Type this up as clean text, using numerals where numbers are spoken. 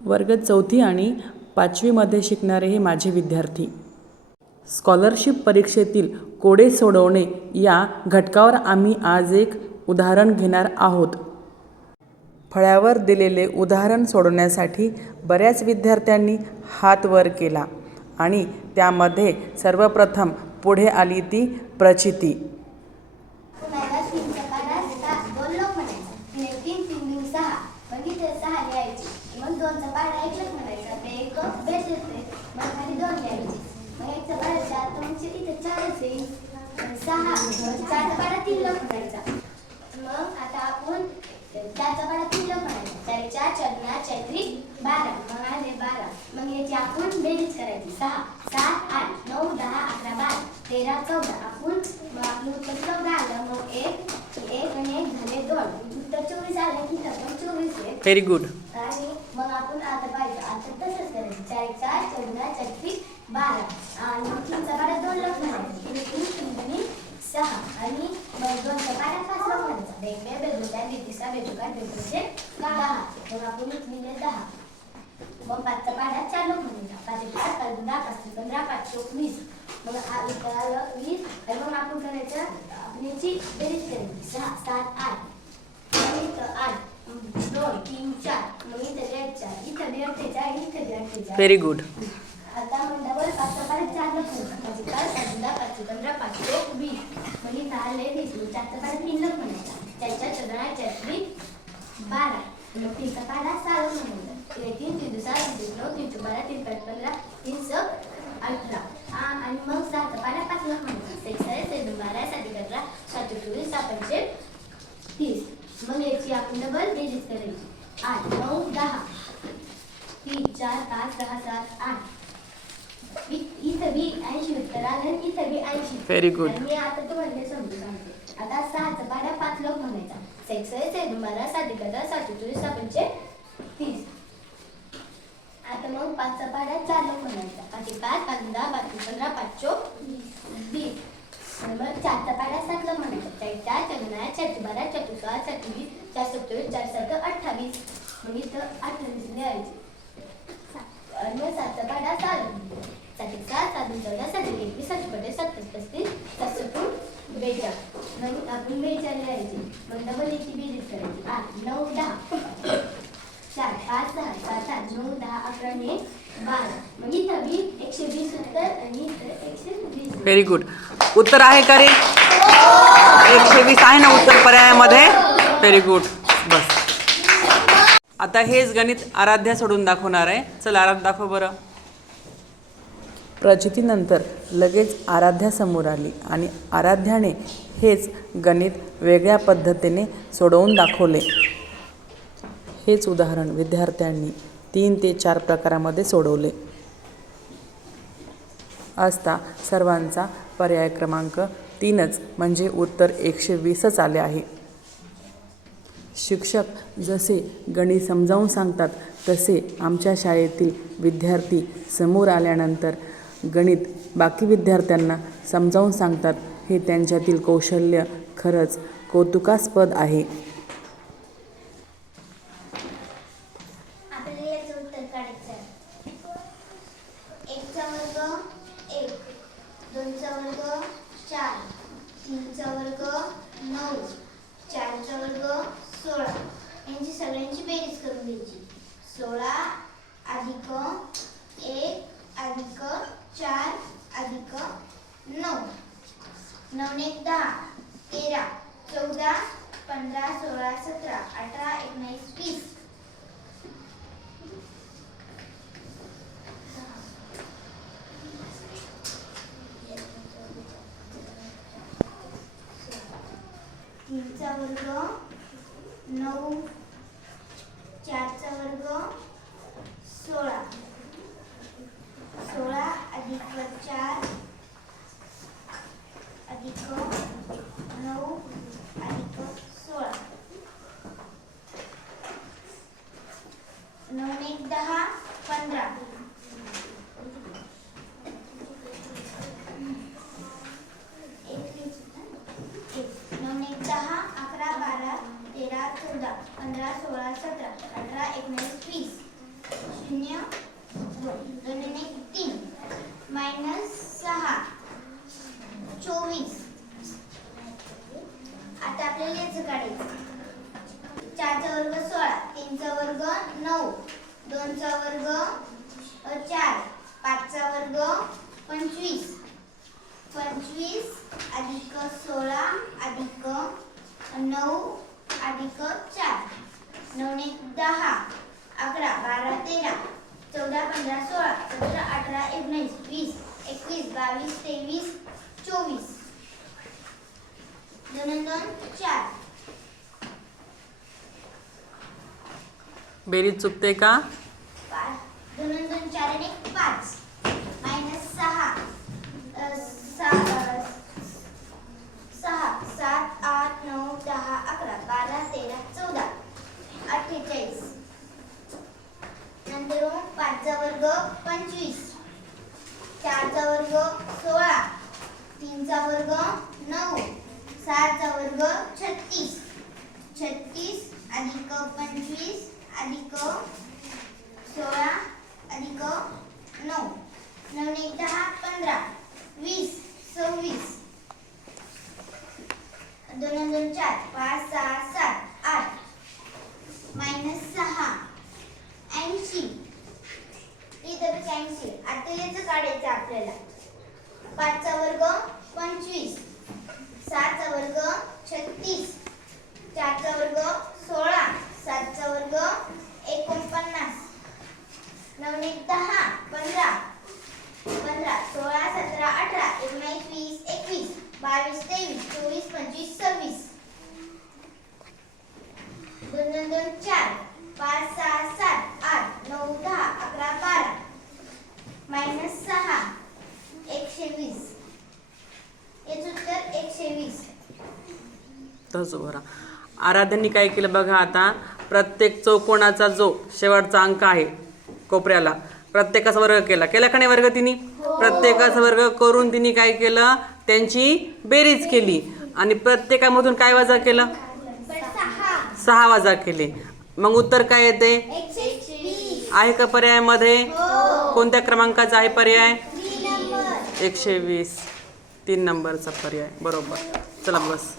वर्ग 4थी आणि 5वीमध्ये शिकणारे हे माझे विद्यार्थी. स्कॉलरशिप परीक्षेतील कोडे सोडवणे या घटकावर आम्ही आज एक उदाहरण घेणार आहोत. फळ्यावर दिलेले उदाहरण सोडवण्यासाठी बऱ्याच विद्यार्थ्यांनी हात वर केला आणि त्यामध्ये सर्वप्रथम पुढे आली ती प्रचिती. आता आपण त्याचा पाडा 3 म्हणायचा. 4 4 4 4 12 मग आले 12. मग याची आपण बेरीज करायची. 6 7 8 9 10 11 12 13 14. आपण मग आपलं उत्तर 14 आलं. मग 1 आणि 1 झाले 2. उत्तर 24 आलं की तर 24 आहे. Very good. आणि मग आपण आता पाहिजे आता तसंच करायचं. 4 4 14 4 12 आणि मग 3चा पाडा 2 ला म्हणायचा. 3 6 आणि मग 2चा पाडा 5 ला म्हणायचा. बेबे बेबुटा बेतिसा बेबुका बेबुचे 10. मग आपण लिहिले 10. मग 5चा पाडा 4 ला म्हणायचा. 5 5 5 10 5 15 5 20. मग इथं आलं 20 आणि मग आपण करायचं आपल्याची बेरीज करायची. 6 7 8 आणि इथं 8 2 3 4 मग इथं 4 इथं 48 इथं 48. Very good. आता मग डबल 5चा पाडा 4 ला म्हणायचा. 5 5 10 5 15 5 20. मग इथं आले 20. मग 4चा पाडा 3 ला म्हणायचा. 4 4 14 4 12. मग 3चा पाडा 6 ला म्हणायचा. 3 3 6 3 9 3 12 3 5 15 3 6 18. आणि मग 6चा पाडा 5 ला म्हणायचा. 6 6 6 12 7 11 7 24 7 30. मग याची आपण डबल बेरीज करायची. 8 9 10 3 4 5 6 7 8. इथं बी 80 उत्तर आलं आणि इथं बी 80. Very good. मी आता तुम्हाला समजून सांगते. आता 6चा पाडा 5 ला म्हणायचा. 6 6 6 12 7 11 7 24 7 30. आता मग 5चा पाडा 4 ला म्हणायचा. 5 5 5 10 5 15 5 20. मग 4चा पाडा 7 ला म्हणायचा. 4 4 4 9 4 12 4 16 4 20 4 27 4 7 28. मग इथं 28 लिहायचे. आणि मग 7चा पाडा 6 ला म्हणायचा. 7 7 7 14 7 21 7 35 37 37 42. मग आपण 42 लिहायचे. मग डबल याची बेरीज करायची. 8 9 10 4 5 6 7 8 9 10 11 आणि 12. मग इथं बी 120 उत्तर आणि इथं 120. Very good. उत्तर आहे का रे? 120 आहे ना उत्तर पर्यायामध्ये. Very good. बस. आता हेच गणित आराध्या सोडून दाखवणार आहे. चल आराध्या दाखव बरं. प्रचितीनंतर लगेच आराध्या समोर आली आणि आराध्याने हेच गणित वेगळ्या पद्धतीने सोडवून दाखवले. हेच उदाहरण विद्यार्थ्यांनी 3 ते 4 प्रकारामध्ये सोडवले असता सर्वांचा पर्याय क्रमांक 3च म्हणजे उत्तर 120च आले आहे. शिक्षक जसे गणित समजावून सांगतात तसे आमच्या शाळेतील विद्यार्थी समोर आल्यानंतर गणित बाकी विद्यार्थ्यांना समजावून सांगतात. हे त्यांच्यातील कौशल्य खरंच कौतुकास्पद आहे. आपल्याला याचं उत्तर काढायचं आहे. 1चा वर्ग 1 2चा वर्ग 4 3चा वर्ग 9 4चा वर्ग 16. यांची सगळ्यांची बेरीज करून घ्यायची. 16 अधिक 1 अधिक 4 अधिक 9 9 1 10 13 14 15 16 17 18 19 20. तीनचा वर्ग 9 4चा वर्ग 16 16 अधिक 4 अधिक 9 अधिक 16 9 1 10 15 9 1 10 11 12 13 14 15 16 17 18 19 20. 9, 2चा वर्ग 4, 5चा वर्ग 25, 25 अधिक 16 अधिक 9 अधिक 4, 9 ने 10, 11, 12, 13, 14, 15, 16, 17, 18, 19, 20, 21, 22, 23, 24, 2 2, 4. बेरीज चुकते का? 2 2, 4 आणि 5 मायनस 6 6 7 8 9 10 11 12 13 14 48 नंतर 5चा वर्ग 25 4चा वर्ग 16 3चा वर्ग 9 7चा वर्ग 36 36 अधिक 25 अधिक 16 अधिक 9 9 ने 10 15 20 26 2 2 4 5 6 7 8 मायनस 6 80 इथं 80. आता याचं काढायचं आपल्याला 5चा वर्ग 25 6चा वर्ग 36 4चा वर्ग 16 7चा वर्ग 49 9 ने 10 15 15 16 17 18 19 20 21 22 23 24 25 26 2 2 2 4 5 6 7 8 9 10 11 12 मायनस 6 120. याचं उत्तर 120. तसं बरं. आराध्याने काय केलं बघा, आता प्रत्येक चौकोनाचा जो शेवटचा अंक आहे कोपऱ्याला प्रत्येकाचा वर्ग केला का नाही वर्ग तिने? प्रत्येकाचा वर्ग करून तिने काय केलं, त्यांची बेरीज केली आणि प्रत्येकामधून काय वजा केलं? 6 वजा केले. मग उत्तर काय येते? 120. आहे का पर्यायामध्ये? कोणत्या क्रमांकाचा आहे पर्याय? 3 नंबर. 120. 3 नंबरचा पर्याय बरोबर. चला बस.